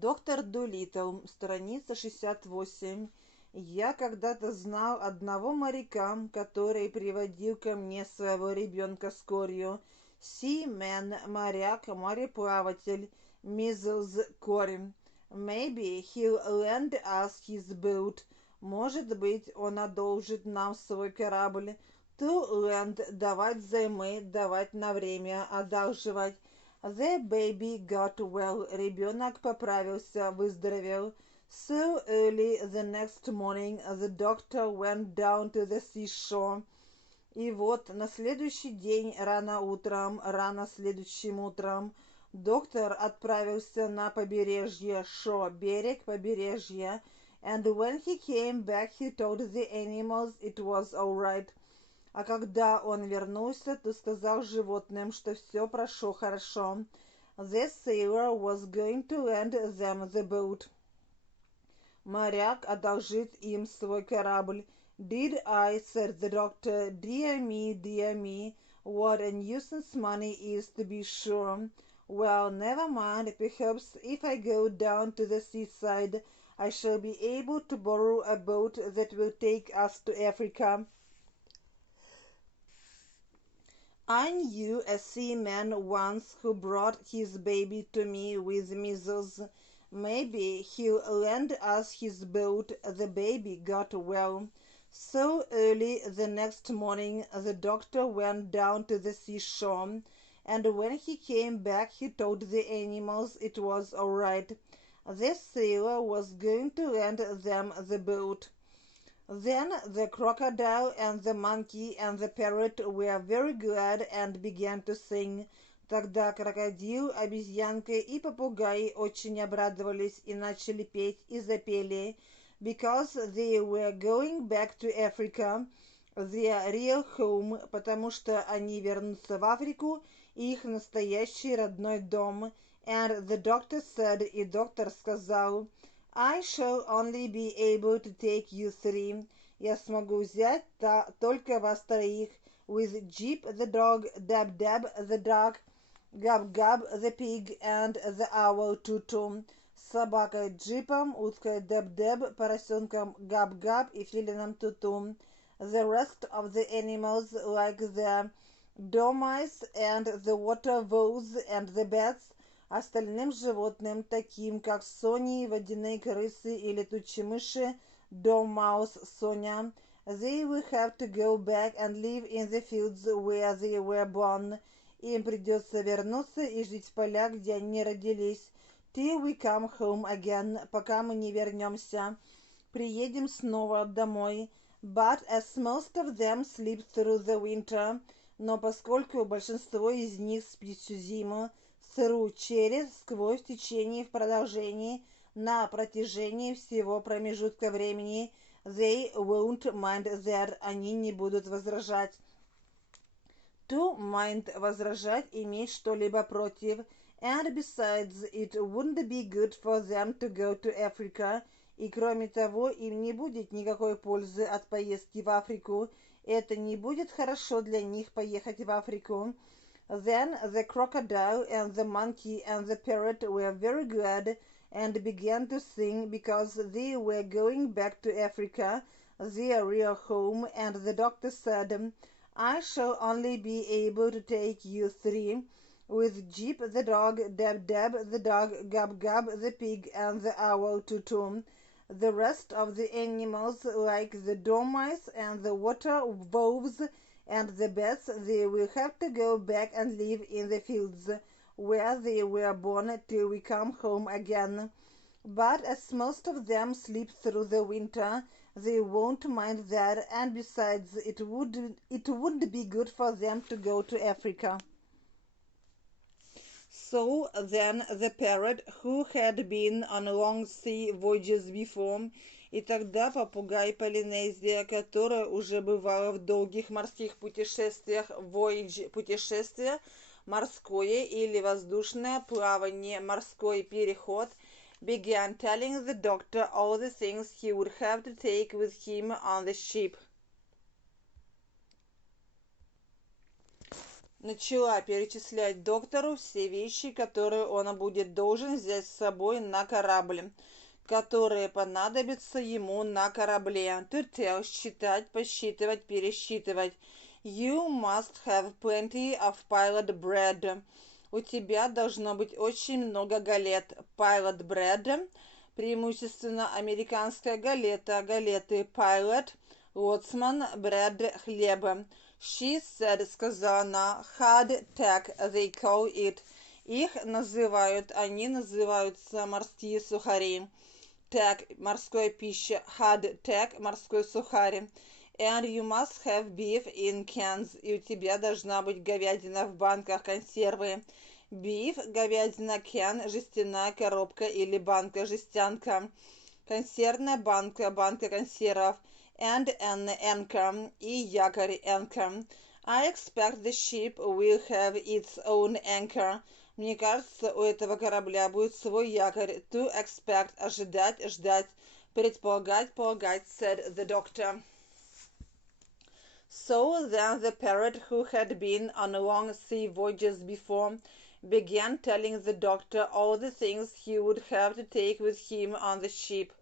Доктор Дулиттл, страница 68. Я когда-то знал одного моряка, который приводил ко мне своего ребенка с корью. Seaman, моряк, мореплаватель, measles, корень. Maybe he'll lend us his boat. Может быть, он одолжит нам свой корабль. To lend, давать взаймы, давать на время, одалживать. The baby got well. Ребенок поправился, выздоровел. So early the next morning, the doctor went down to the seashore. И вот на следующий день, рано следующим утром, доктор отправился на побережье, берег, побережье. And when he came back, he told the animals it was all right. А когда он вернулся, то сказал животным, что все прошло хорошо. The sailor was going to lend them the boat. Моряк одолжит им свой корабль. Did I, said the doctor, dear me, what a nuisance money is, to be sure. Well, never mind, perhaps if I go down to the seaside, I shall be able to borrow a boat that will take us to Africa. I knew a seaman once who brought his baby to me with measles. Maybe he'll lend us his boat. The baby got well. So early the next morning, the doctor went down to the seashore, and when he came back, he told the animals it was all right. The sailor was going to lend them the boat. Then the crocodile and the monkey and the parrot were very glad and began to sing. Тогда крокодил, обезьянка и попугай очень обрадовались и начали петь и запели. Because they were going back to Africa, their real home, потому что они вернутся в Африку, их настоящий родной дом. And the doctor said, и доктор сказал, I shall only be able to take you 3. Я смогу взять только вас 3. With Jeep the dog, Dab Dab the dog, Gab Gab the pig, and the owl Tutu. С собакой Джипом, уткой Dab Dab, поросенком Gab Gab и филином Туту. The rest of the animals, like the dormice and the water voles and the bats, остальным животным, таким как сони, водяные крысы и летучие мыши, dormouse, соня, they will have to go back and live in the fields where they were born. Им придется вернуться и жить в полях, где они родились. Till we come home again, пока мы не вернемся. Приедем снова домой. But as most of them sleep through the winter, но поскольку большинство из них спит всю зиму, through, через, сквозь, в течение, в продолжении, на протяжении всего промежутка времени, they won't mind that, они не будут возражать. To mind, возражать, иметь что-либо против. And besides, it wouldn't be good for them to go to Africa. И кроме того, им не будет никакой пользы от поездки в Африку. Это не будет хорошо для них поехать в Африку. Then the crocodile and the monkey and the parrot were very glad and began to sing because they were going back to Africa, their real home, and the doctor said, I shall only be able to take you 3, with Jeep the dog, Dab Dab the dog, Gab Gab the pig, and the owl Tutu. The rest of the animals, like the dormice and the water voles and the bats, they will have to go back and live in the fields where they were born till we come home again. But as most of them sleep through the winter, they won't mind that, and besides, it wouldn't be good for them to go to Africa. So then the parrot, who had been on long sea voyages before, и тогда попугай Полинезия, которая уже бывала в долгих морских путешествиях, voyage, путешествие, морское или воздушное плавание, морской переход, began telling the doctor all the things he would have to take with him on the ship. начала перечислять доктору все вещи, которые он будет должен взять с собой на корабль, которые понадобятся ему на корабле. To tell, считать, посчитывать, пересчитывать. You must have plenty of pilot bread. У тебя должно быть очень много галет. Pilot bread, преимущественно американская галета, галеты pilot, лоцман, bread, хлеба. She said, сказала она, hard tack, they call it. Они называются морские сухари. Tack, морская пища, hard tack, морской сухарь. And you must have beef in cans. И у тебя должна быть говядина в банках, консервы. Beef, говядина, can, жестяная коробка или банка, жестянка. Консервная банка, банка консервов. And an anchor, и якорь, anchor. I expect the ship will have its own anchor. Мне кажется, у этого корабля будет свой якорь. To expect, ожидать, ждать. Предполагать, полагать, said the doctor. So then the parrot, who had been on long sea voyages before, began telling the doctor all the things he would have to take with him on the ship.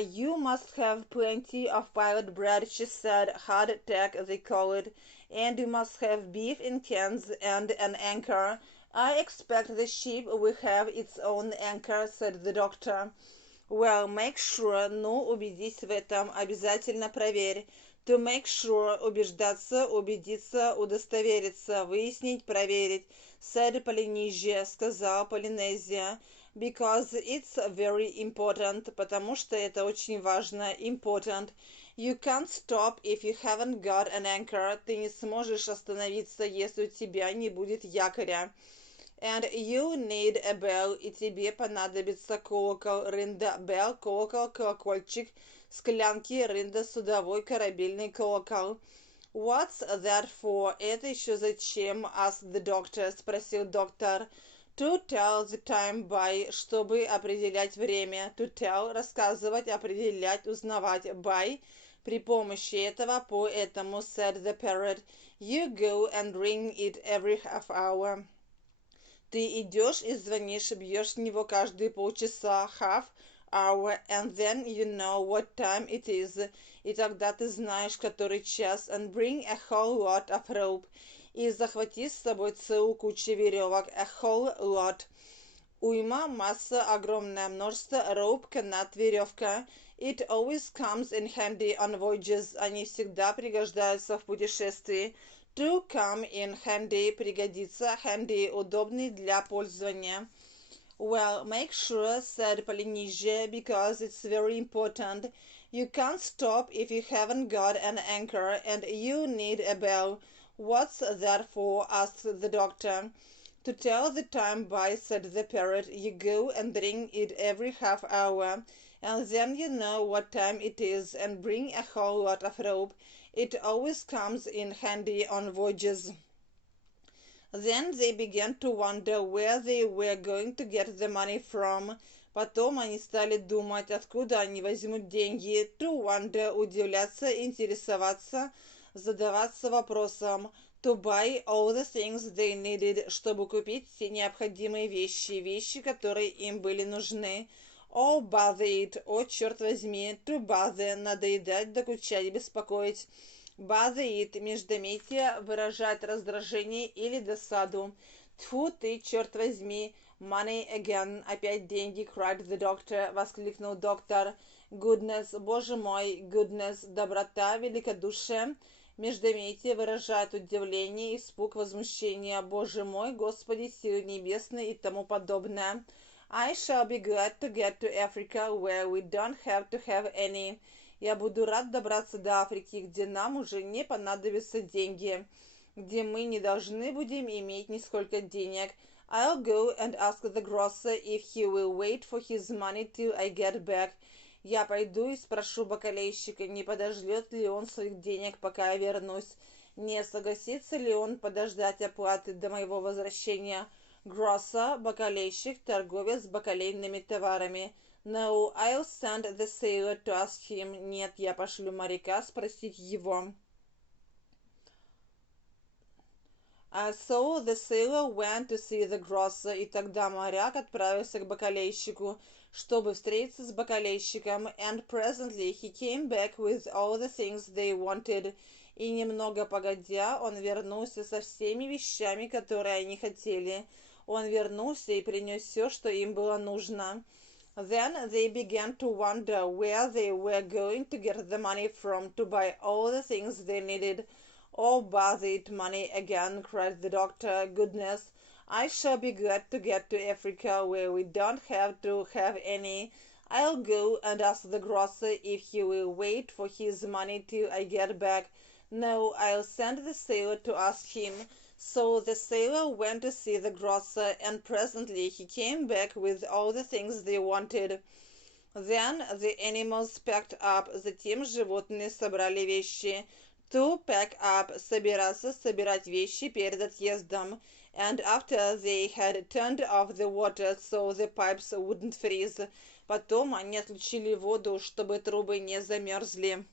You must have plenty of pilot bread, she said, hard tack they call it, and you must have beef in cans and an anchor. I expect the ship will have its own anchor, said the doctor. Well, make sure, убедись в этом, обязательно проверь. To make sure, убеждаться, убедиться, удостовериться, выяснить, проверить. Said Polynesia, сказал Полинезия. Because it's very important, потому что это очень важно, important. You can't stop if you haven't got an anchor. Ты не сможешь остановиться, если у тебя не будет якоря. And you need a bell, и тебе понадобится колокол, рында, bell, колокол, колокольчик, склянки, рында, судовой, корабельный колокол. What's that for? Это еще зачем? Asked the doctor, спросил доктор. To tell the time by, чтобы определять время. To tell, рассказывать, определять, узнавать. By, при помощи этого, по этому, said the parrot. You go and ring it every half hour. Ты идешь и звонишь, бьешь в него каждые полчаса, half hour, and then you know what time it is. И тогда ты знаешь, который час, and bring a whole lot of rope. И захвати с собой целую кучу веревок, a whole lot. Уйма, масса, огромное множество, rope, канат, веревка. It always comes in handy on voyages. Они всегда пригождаются в путешествии. To come in handy, пригодится, handy, удобный для пользования. Well, make sure, said Polynesia, because it's very important. You can't stop if you haven't got an anchor, and you need a bell. What's that for? Asked the doctor. To tell the time by, said the parrot. You go and ring it every half hour, and then you know what time it is, and bring a whole lot of rope. It always comes in handy on voyages. Then they began to wonder where they were going to get the money from. Потом они стали думать, откуда они возьмут деньги. To wonder, удивляться, интересоваться, задаваться вопросом. To buy all the things they needed, чтобы купить все необходимые вещи, вещи, которые им были нужны. Oh, bother it, о, черт возьми, to bother, надоедать, докучать, беспокоить. Bother it, междометие, выражать раздражение или досаду. Тьфу ты, черт возьми. Money again, опять деньги, cried the doctor, воскликнул доктор. Goodness, боже мой, goodness, доброта, великодушие. Междометие выражает удивление, испуг, возмущение. Боже мой, Господи, силы небесные и тому подобное. I shall be glad to get to Africa, where we don't have to have any. Я буду рад добраться до Африки, где нам уже не понадобятся деньги, где мы не должны будем иметь нисколько денег. I'll go and ask the grocer if he will wait for his money till I get back. Я пойду и спрошу бакалейщика, не подождет ли он своих денег, пока я вернусь. Не согласится ли он подождать оплаты до моего возвращения. Grocer, бакалейщик, торговец с бакалейными товарами. No, I'll send the sailor to ask him. Нет, я пошлю моряка спросить его. So the sailor went to see the grocer, и тогда моряк отправился к бакалейщику, чтобы встретиться с бакалейщиком, and presently he came back with all the things they wanted, и немного погодя он вернулся со всеми вещами, которые они хотели. Он вернулся и принес все, что им было нужно. Then they began to wonder where they were going to get the money from to buy all the things they needed. "Oh, bother it, money again," cried the doctor. "Goodness, I shall be glad to get to Africa where we don't have to have any. I'll go and ask the grocer if he will wait for his money till I get back. No, I'll send the sailor to ask him." So the sailor went to see the grocer, and presently he came back with all the things they wanted. Then the animals packed up. Затем животные собрали вещи. To pack up, собираться, собирать вещи перед отъездом. And after they had turned off the water so the pipes wouldn't freeze. Потом они отключили воду, чтобы трубы не замерзли.